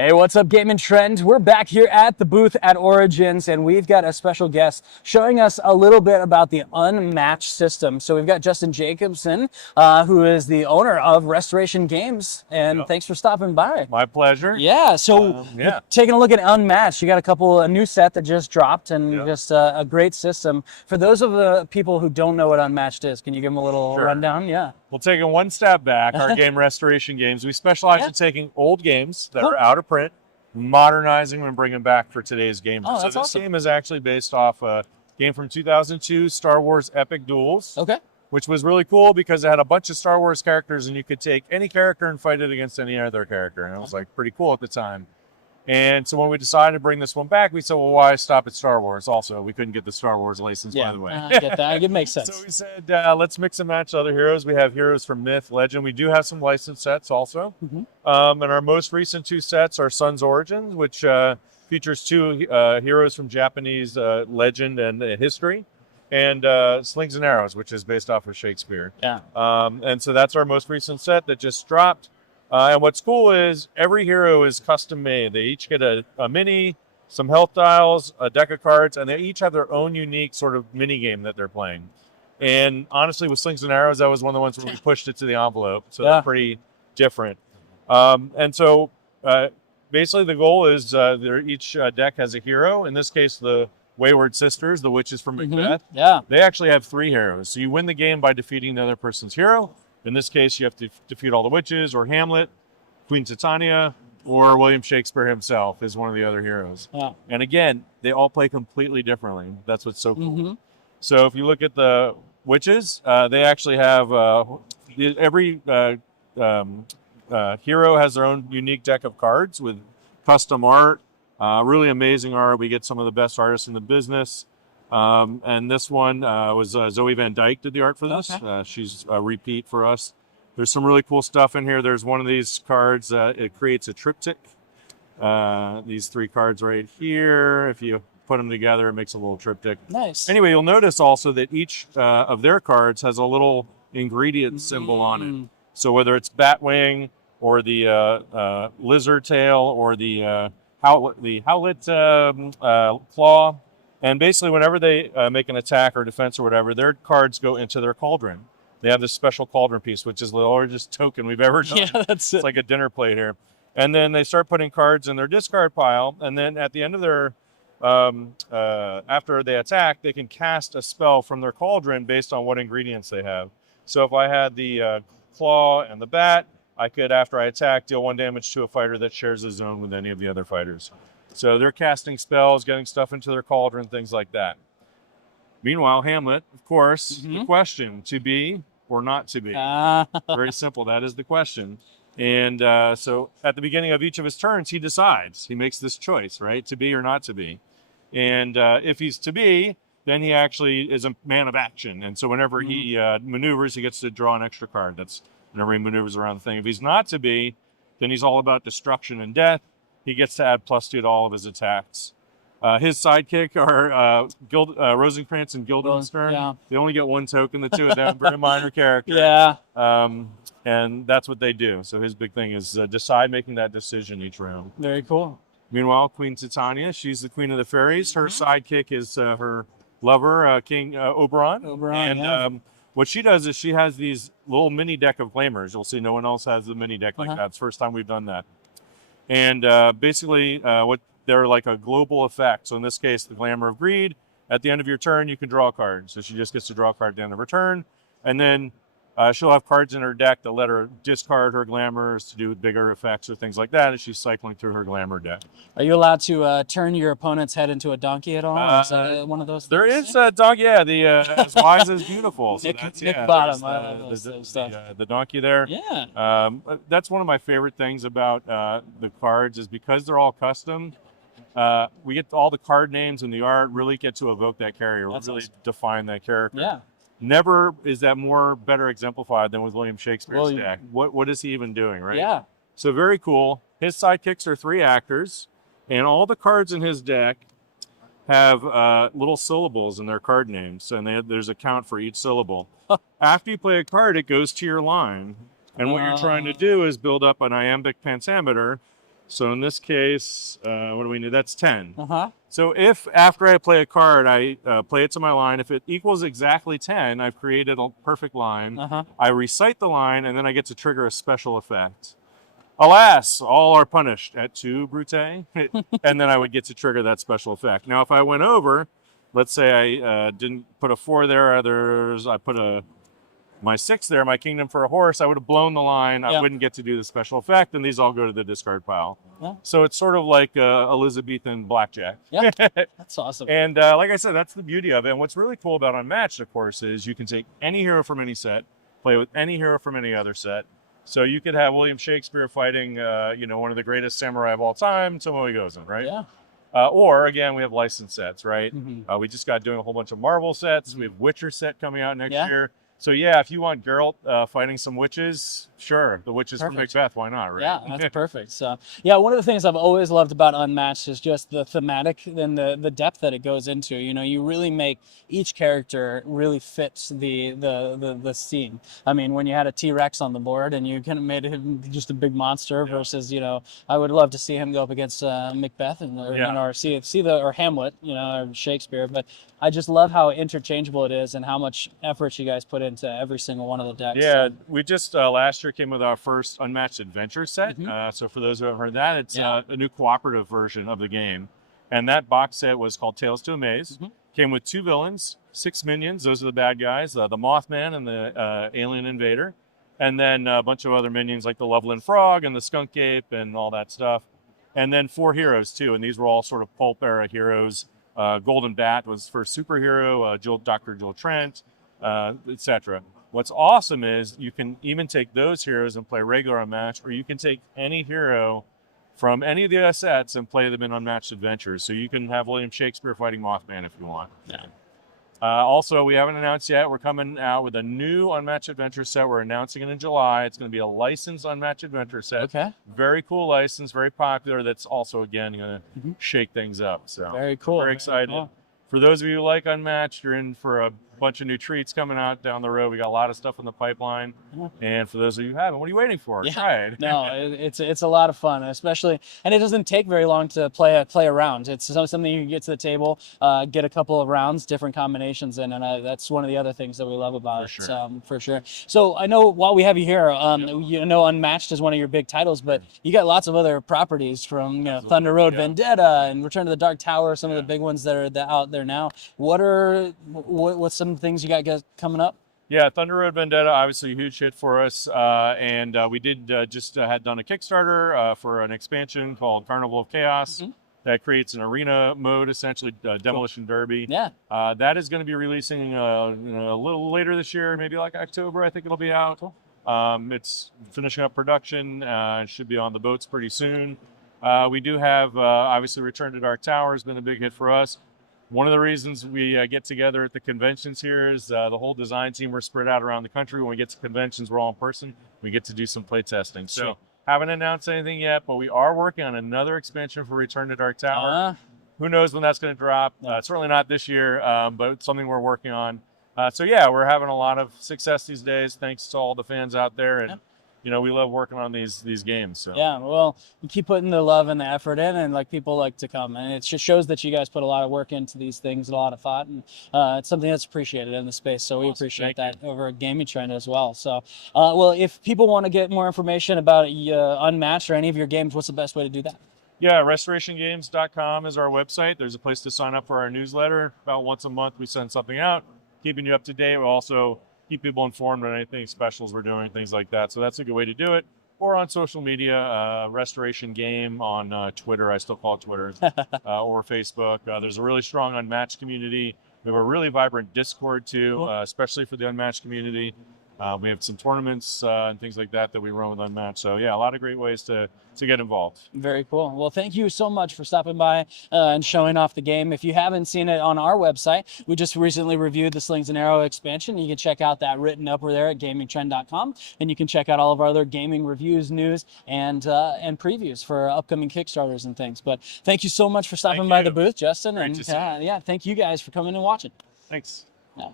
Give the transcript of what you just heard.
Hey, what's up, Gamingtrend? We're back here at the booth at Origins, and we've got a special guest showing us a little bit about the Unmatched system. So we've got Justin Jacobson, who is the owner of Restoration Games, and thanks for stopping by. My pleasure. Yeah, so taking a look at Unmatched, you got a new set that just dropped, and just a great system. For those of the people who don't know what Unmatched is, can you give them a little rundown? Yeah. Well, taking one step back, our game Restoration Games, we specialize in taking old games that are out of print, modernizing them and bringing them back for today's gamers. Oh, so that's this awesome. game is actually based off a game from 2002, Star Wars Epic Duels. Okay. Which was really cool because it had a bunch of Star Wars characters and you could take any character and fight it against any other character. And it was like pretty cool at the time. And so when we decided to bring this one back, we said, well, why stop at Star Wars? Also, we couldn't get the Star Wars license, by the way. I get that. It makes sense. So we said, let's mix and match other heroes. We have heroes from Myth, Legend. We do have some licensed sets also. And our most recent two sets are Sun's Origins, which features two heroes from Japanese legend and history. And Slings and Arrows, which is based off of Shakespeare. Yeah. And so that's our most recent set that just dropped. And what's cool is every hero is custom made. They each get a mini, some health dials, a deck of cards, and they each have their own unique sort of mini game that they're playing. And honestly, with Slings and Arrows, that was one of the ones where we pushed it to the envelope. So they're pretty different. And so basically the goal is each deck has a hero. In this case, the Wayward Sisters, the witches from Macbeth. They actually have three heroes. So you win the game by defeating the other person's hero. In this case, you have to defeat all the witches, or Hamlet, Queen Titania, or William Shakespeare himself is one of the other heroes. And again, they all play completely differently. That's what's so cool. So if you look at the witches, they actually have every hero has their own unique deck of cards with custom art, really amazing art. We get some of the best artists in the business. And this one was Zoe Van Dyke did the art for this. She's a repeat for us. There's some really cool stuff in here. There's one of these cards. It creates a triptych. These three cards right here. If you put them together, it makes a little triptych. Nice. Anyway, you'll notice also that each of their cards has a little ingredient symbol on it. So whether it's Batwing or the lizard tail or the howlet claw. And basically, whenever they make an attack or defense or whatever, their cards go into their cauldron. They have this special cauldron piece, which is the largest token we've ever done. Yeah, that's it. It's like a dinner plate here. And then they start putting cards in their discard pile. And then at the end of their, after they attack, they can cast a spell from their cauldron based on what ingredients they have. So if I had the claw and the bat, I could, after I attack, deal 1 damage to a fighter that shares a zone with any of the other fighters. So they're casting spells, getting stuff into their cauldron, things like that. Meanwhile, Hamlet, of course, the question, to be or not to be. Very simple. That is the question. And so at the beginning of each of his turns, he decides. He makes this choice, right? To be or not to be. And if he's to be, then he actually is a man of action. And so whenever he maneuvers, he gets to draw an extra card. That's whenever he maneuvers around the thing. If he's not to be, then he's all about destruction and death. He gets to add +2 to all of his attacks. His sidekick are Rosencrantz and Guildenstern. They only get 1 token, the two of them, very minor character. And that's what they do. So his big thing is making that decision each round. Very cool. Meanwhile, Queen Titania, she's the queen of the fairies. Her sidekick is her lover, King Oberon. And what she does is she has these little mini deck of glamours. You'll see no one else has the mini deck like that. It's the first time we've done that. And basically, what they're like a global effect. So in this case, the Glamour of Greed. At the end of your turn, you can draw a card. So she just gets to draw a card at the end of her turn. And then she'll have cards in her deck that let her discard her glamours to do bigger effects or things like that as she's cycling through her glamour deck. Are you allowed to turn your opponent's head into a donkey at all? Is that one of those things? There is a donkey, the as wise as beautiful. So Nick Bottom, the donkey there. Yeah. That's one of my favorite things about the cards is because they're all custom. We get all the card names and the art really get to evoke that character, really define that character. Yeah. Never is that better exemplified than with William Shakespeare's deck. What is he even doing, right? Yeah. So very cool. His sidekicks are 3 actors, and all the cards in his deck have little syllables in their card names, and there's a count for each syllable. After you play a card, it goes to your line, and what you're trying to do is build up an iambic pentameter So in this case, what do we need? That's 10. Uh-huh. So if after I play a card, I play it to my line, if it equals exactly 10, I've created a perfect line. Uh-huh. I recite the line, and then I get to trigger a special effect. Alas, all are punished at 2 Brute, and then I would get to trigger that special effect. Now, if I went over, let's say I didn't put a 4 there, I put my 6 there, my kingdom for a horse, I would have blown the line. I wouldn't get to do the special effect, and these all go to the discard pile. Yeah. So it's sort of like Elizabethan blackjack. Yeah, that's awesome. And like I said, that's the beauty of it. And what's really cool about Unmatched, of course, is you can take any hero from any set, play with any hero from any other set. So you could have William Shakespeare fighting, one of the greatest samurai of all time, Tomoe Gozen, right? Yeah. Or again, we have licensed sets, right? Mm-hmm. We just got doing a whole bunch of Marvel sets. We have Witcher set coming out next Yeah. year. So yeah, if you want Geralt fighting some witches, sure, the witches from Macbeth, why not, right? Yeah, that's perfect. So yeah, one of the things I've always loved about Unmatched is just the thematic and the depth that it goes into. You know, you really make each character really fits the scene. I mean, when you had a T-Rex on the board and you kind of made him just a big monster versus, I would love to see him go up against Macbeth or or Hamlet, or Shakespeare. But I just love how interchangeable it is and how much effort you guys put into every single one of the decks. Yeah, we just last year came with our first Unmatched Adventure set. So for those who haven't heard that, it's a new cooperative version of the game. And that box set was called Tales to Amaze. Came with 2 villains, 6 minions. Those are the bad guys, the Mothman and the Alien Invader. And then a bunch of other minions like the Loveland Frog and the Skunk Ape and all that stuff. And then 4 heroes too. And these were all sort of pulp era heroes. Golden Bat was first superhero, Dr. Joel Trent, etc. What's awesome is you can even take those heroes and play regular Unmatched, or you can take any hero from any of the sets and play them in Unmatched Adventures. So you can have William Shakespeare fighting Mothman if you want. Yeah. Also, we haven't announced yet. We're coming out with a new Unmatched Adventure set. We're announcing it in July. It's going to be a licensed Unmatched Adventure set. Okay. Very cool license, very popular. That's also, again, going to shake things up. So very cool. Very excited. Cool. For those of you who like Unmatched, you're in for a bunch of new treats coming out down the road. We got a lot of stuff in the pipipeline. And for those of you who haven't, what are you waiting for? Yeah. Try it. No, it's a lot of fun, especially, and it doesn't take very long to play a round. It's something you can get to the table, get a couple of rounds, different combinations in, and that's one of the other things that we love about it. For sure. So I know while we have you here, Unmatched is one of your big titles, but you got lots of other properties from Thunder Road Vendetta and Return to the Dark Tower, some of the big ones that are out there now. What's some things you got coming up? Yeah, Thunder Road Vendetta, obviously a huge hit for us. And we did had done a Kickstarter for an expansion called Carnival of Chaos that creates an arena mode, essentially Demolition Derby. Yeah. That is going to be releasing a little later this year, maybe like October, I think it'll be out. It's finishing up production. It should be on the boats pretty soon. We do have, obviously, Return to Dark Tower has been a big hit for us. One of the reasons we get together at the conventions here is the whole design team, we're spread out around the country. When we get to conventions, we're all in person. We get to do some play testing. So haven't announced anything yet, but we are working on another expansion for Return to Dark Tower. Who knows when that's going to drop? Certainly not this year, but it's something we're working on. So yeah, we're having a lot of success these days, thanks to all the fans out there. And we love working on these games. So. Yeah, well, you keep putting the love and the effort in, and people like to come, and it just shows that you guys put a lot of work into these things, a lot of thought, and it's something that's appreciated in the space. So we appreciate that over at Gamingtrend as well. So, well, if people want to get more information about Unmatched or any of your games, what's the best way to do that? Yeah, restorationgames.com is our website. There's a place to sign up for our newsletter. About once a month, we send something out, keeping you up to date. We also keep people informed on anything specials we're doing, things like that. So that's a good way to do it. Or on social media, Restoration Game on Twitter. I still call it Twitter. Or Facebook. There's a really strong Unmatched community. We have a really vibrant Discord too, especially for the Unmatched community. We have some tournaments and things like that we run with Unmatched. So yeah, a lot of great ways to get involved. Very cool. Well, thank you so much for stopping by and showing off the game. If you haven't seen it on our website, we just recently reviewed the Slings and Arrow expansion. You can check out that written up over there at gamingtrend.com, and you can check out all of our other gaming reviews, news, and previews for upcoming Kickstarters and things. But thank you so much for stopping by the booth, Justin. Great and to see you. yeah, thank you guys for coming and watching. Thanks. Yeah.